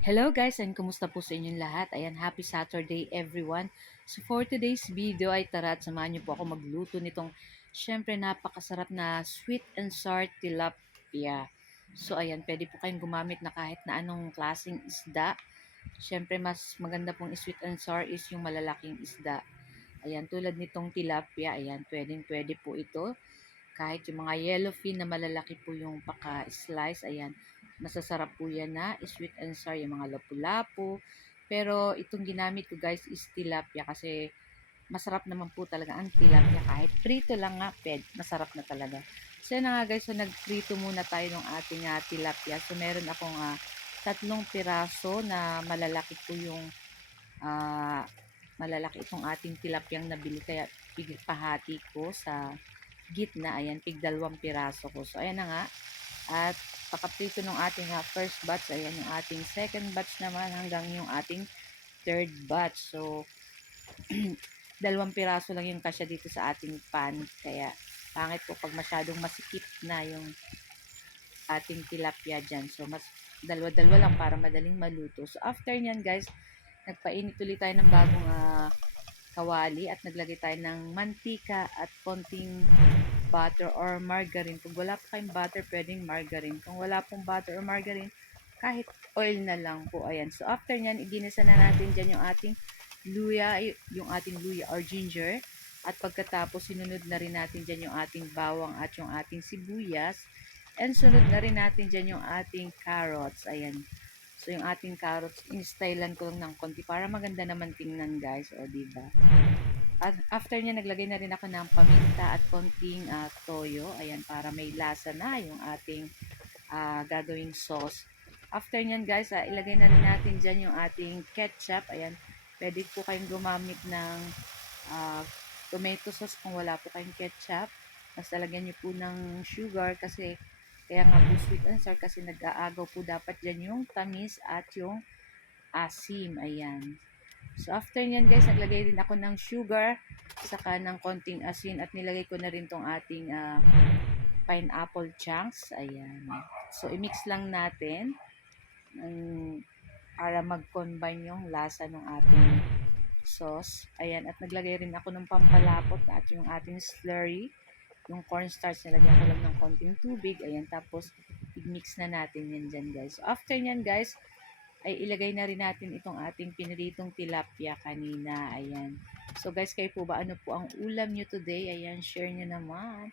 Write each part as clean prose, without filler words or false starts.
Hello guys, and kumusta po sa inyong lahat? Ayan, happy Saturday everyone. So for today's video ay tara at samahan niyo po ako magluto nitong syempre napakasarap na sweet and sour tilapia. So ayan, pwede po kayong gumamit na kahit na anong klaseng isda. Syempre mas maganda pong sweet and sour is yung malalaking isda. Ayan, tulad nitong tilapia, ayan, pwede po ito. Kahit yung mga yellowfin na malalaki po yung paka-slice, ayan, masasarap po yan na sweet and sour, yung mga lapu-lapu. Pero itong ginamit ko guys is tilapia kasi masarap naman po talaga ang tilapia. Kahit prito lang nga, masarap na talaga. So yun na nga guys, so nagprito muna tayo ng ating tilapia. So meron akong 3 piraso na malalaki po yung uh, malalaki itong ating tilapyang nabili. Kaya pahati ko sa gitna, ayan, tig 2 piraso ko. So, ayan na nga. At pakaprito ng ating first batch, ayan yung ating second batch naman hanggang yung ating third batch. So, 2 piraso lang yung kasya dito sa ating pan. Kaya, pangit po pag masyadong masikip na yung ating tilapia dyan. So, mas dalawa-dalawa lang para madaling maluto. So, after nyan guys, nagpainit ulit tayo ng bagong kawali at naglagay tayo ng mantika at konting butter or margarine. Kung wala pa kayong butter, pwedeng margarine. Kung wala pong butter or margarine, kahit oil na lang po. Ayan. So, after nyan, iginisa na natin dyan yung ating luya or ginger. At pagkatapos, sinunod na rin natin dyan yung ating bawang at yung ating sibuyas. And sunod na rin natin dyan yung ating carrots. Ayan. So, yung ating carrots, in-stylean ko lang ng konti para maganda naman tingnan guys. O, diba? At after niya, naglagay na rin ako ng paminta at konting toyo. Ayan, para may lasa na yung ating gagawing sauce. After niyan guys, ilagay na rin natin dyan yung ating ketchup. Ayan, pwede po kayong gumamit ng tomato sauce kung wala po kayong ketchup. Basta lagyan niyo po ng sugar kasi kaya nga po sweet and sour kasi nag-aagaw po dapat dyan yung tamis at yung asim. Ayan. So, after nyan guys, naglagay din ako ng sugar, saka ng konting asin at nilagay ko na rin tong ating pineapple chunks. Ayan. So, i-mix lang natin para mag-combine yung lasa ng ating sauce. Ayan. At naglagay rin ako ng pampalapot at yung ating slurry. Yung cornstarch, nilagyan ko lang ng konting tubig. Ayan. Tapos, i-mix na natin yan dyan guys. So, after nyan guys, ay ilagay na rin natin itong ating piniritong tilapia kanina. Ayan. So guys, kayo po ba, ano po ang ulam nyo today? Ayan, share nyo naman.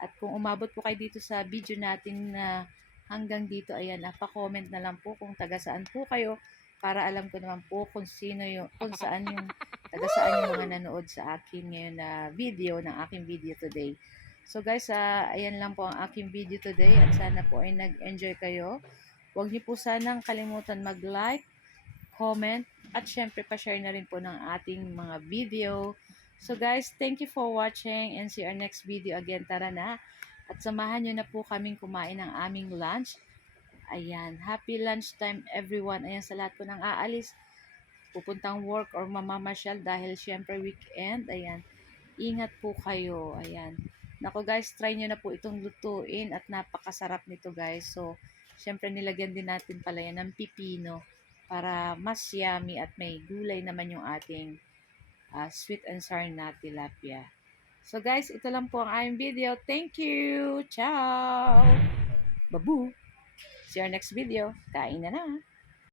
At kung umabot po kayo dito sa video natin na hanggang dito, ayan, pa-comment na lang po kung taga saan po kayo para alam ko naman po kung saan yung taga saan yung mga nanood sa akin ngayon na video ng aking video today. So guys, ayan lang po ang aking video today at sana po ay nag-enjoy kayo. Huwag niyo po sanang kalimutan mag-like, comment, at syempre pa-share na rin po ng ating mga video. So guys, thank you for watching and see our next video again. Tara na. At samahan niyo na po kaming kumain ng aming lunch. Ayan, happy lunchtime everyone. Ayan, sa lahat po ng aalis, pupuntang work or mamamasyal dahil syempre weekend. Ayan, ingat po kayo. Ayan. Nako guys, try nyo na po itong lutuin at napakasarap nito guys. So, syempre nilagyan din natin pala yan ng pipino para mas yummy at may gulay naman yung ating sweet and sour na tilapia. So guys, ito lang po ang aming video. Thank you! Ciao! Babu! See you next video. Kain na na!